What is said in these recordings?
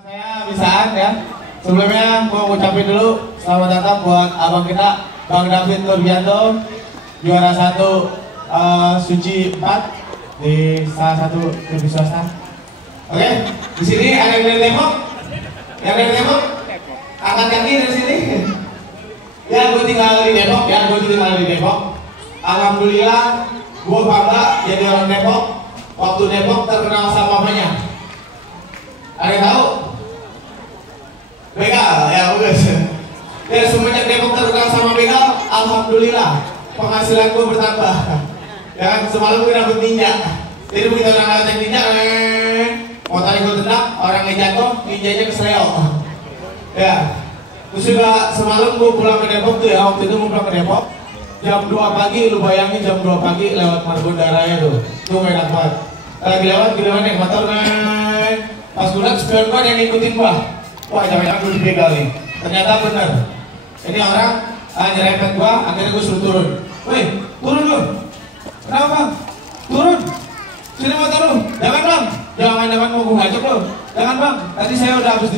Saya Bisaan ya. Sebelumnya mau ucapin dulu selamat datang buat abang kita Bang David Nurbianto, juara 1 Suci 4 di salah satu TV swasta. Oke, di sini ada yang dari Depok, angkat kaki dari sini. Ya, gue tinggal di Depok. Alhamdulillah, gue bangga jadi orang Depok. Waktu Depok terkenal sama apanya? Ada yang tahu? Begal, ya bagus. Ya semenjak Depok terkenal sama begal, alhamdulillah penghasilan gue bertambah. Ya kan, semalam gue dapet ninja. Jadi begitu orang ngeliatin ninja, motornya gue tendang, orangnya jatuh, ninjanya kesleo. Ya, terus juga semalam gue pulang ke Depok tuh ya, waktu itu gue pulang ke Depok jam 2 pagi, lu bayangin jam 2 pagi lewat Margondaranya tuh gak enak banget. Lagi lewat naik motor, pas gue liat spion gue ada yang ngikutin gue. Wah, jangan-jangan gue dibegal nih. Ternyata bener. Ini orang nyerempet gue, akhirnya gue suruh turun. Woi, turun lu. Kenapa bang? Turun. Sini motor lu. Jangan bang. Jangan mau gue ngajak lu. Jangan bang. Tadi saya udah habis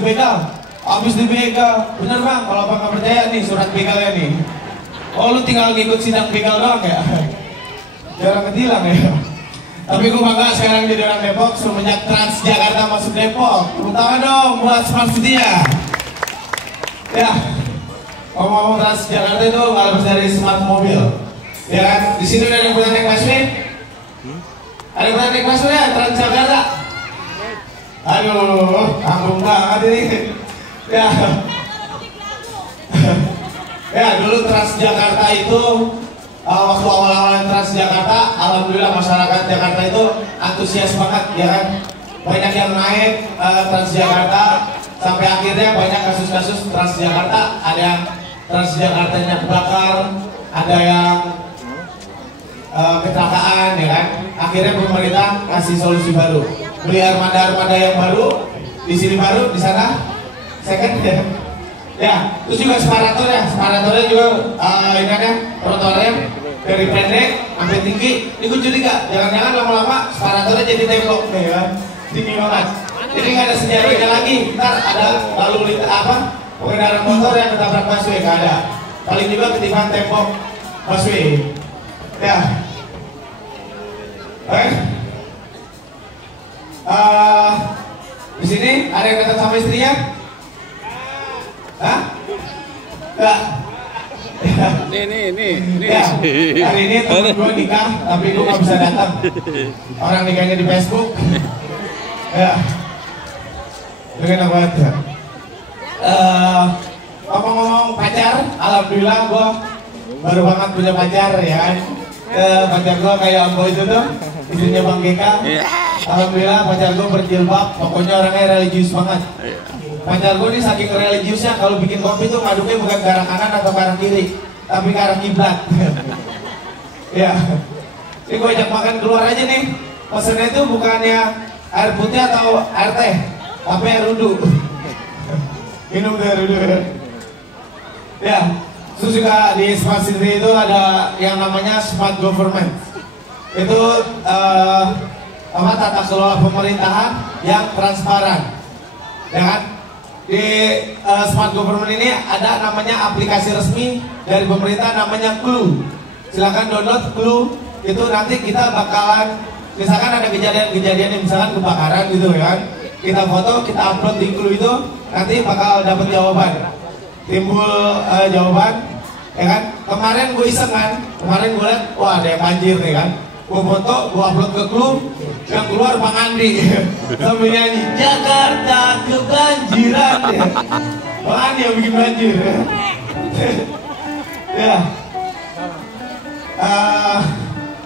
dibegal. Bener bang. Kalau bang gak percaya nih surat begalnya nih. Oh, lu tinggal ngikut sidang begal doang ya? Jarang ketilang ya. Tapi gue bangga sekarang jadi orang Depok semenjak Transjakarta masuk Depok. Tepuk tangan dong buat Smart City ya. Ya, ngomong-ngomong Transjakarta itu nggak lepas dari smart mobil. Ya kan, di sini ada yang pernah naik busway? Ada yang pernah naik busway ya Transjakarta? Aduh, kampung banget ini. Ya, ya dulu Transjakarta itu waktu awal-awal Transjakarta, alhamdulillah masyarakat Jakarta itu antusias banget, ya kan? Banyak yang naik Transjakarta, sampai akhirnya banyak kasus-kasus Transjakarta. Ada yang Transjakartanya kebakar, ada yang kecelakaan, ya kan? Akhirnya pemerintah kasih solusi baru, beli armada yang baru, di sini baru, di sana second ya. Ya, terus juga separatornya juga ini ada trotoarnya dari pendek sampai tinggi. Ini gue curiga, jangan-jangan lama-lama separatornya jadi tembok nih ya, tinggi banget. Jadi nggak ada sejarahnya lagi. Ntar ada lalu lintas pengendara motor yang ketabrak busway, nggak ada. Paling juga ketiban tembok busway. Ya, oke. Di sini ada yang datang sama istrinya? Hah? Enggak. Nih. Ya, hari ini temen gue nikah, tapi gue gak bisa datang. Orang nikahnya di Facebook. Ya. Dengan apa aja. Ngomong-ngomong pacar, alhamdulillah gue baru banget punya pacar ya kan. Pacar gue kayak Ambo itu tuh, istrinya Bang GK. Alhamdulillah pacar gue berjilbab, pokoknya orangnya religius banget. Pacar gue nih saking religiusnya, kalau bikin kopi tuh ngaduknya bukan ke arah kanan atau ke arah kiri, tapi ke arah kiblat. Ya, ini gue ajak makan keluar aja nih. Pesennya itu bukannya air putih atau air teh, tapi air rudu. Minum air rudu. Ya, terus juga di Smart City itu ada yang namanya Smart Government. Itu tata kelola pemerintahan yang transparan, ya kan? Di Smart Government ini ada namanya aplikasi resmi dari pemerintah namanya Clue. Silahkan download Clue. Itu nanti kita bakalan, misalkan ada kejadian misalkan kebakaran gitu ya kan, kita foto, kita upload di Clue itu, nanti bakal dapat jawaban, timbul jawaban, ya kan? Kemarin gue iseng kan, kemarin gue liat, wah ada yang banjir nih kan, gue foto, gue upload ke Clue, yang keluar Bang Andi sambil nyanyi Jakarta kebanjiran ya. Bang Andi yang bikin banjir ya.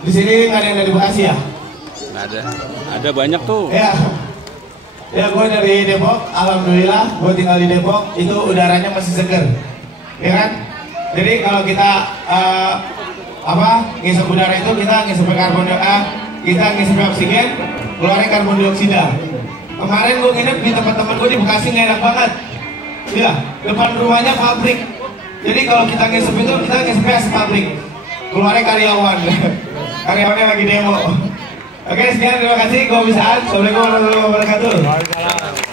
Di sini nggak ada yang dari Bekasi ya? Nggak ada banyak tuh ya. Ya gue dari Depok, alhamdulillah gue tinggal di Depok, itu udaranya masih seger, ya kan? Jadi kalau kita ngisap udara itu kita ngisap karbon dioksida, kita ngisap oksigen, keluarnya karbon dioksida. Kemarin gue nginep di tempat-tempat gue di Bekasi nggak enak banget. Ya, depan rumahnya pabrik. Jadi kalau kita ngisap itu kita ngisapnya asap pabrik. Keluarnya karyawan. Karyawannya lagi demo. Oke, sekian terima kasih. Gue Bisaan. Assalamualaikum warahmatullahi wabarakatuh.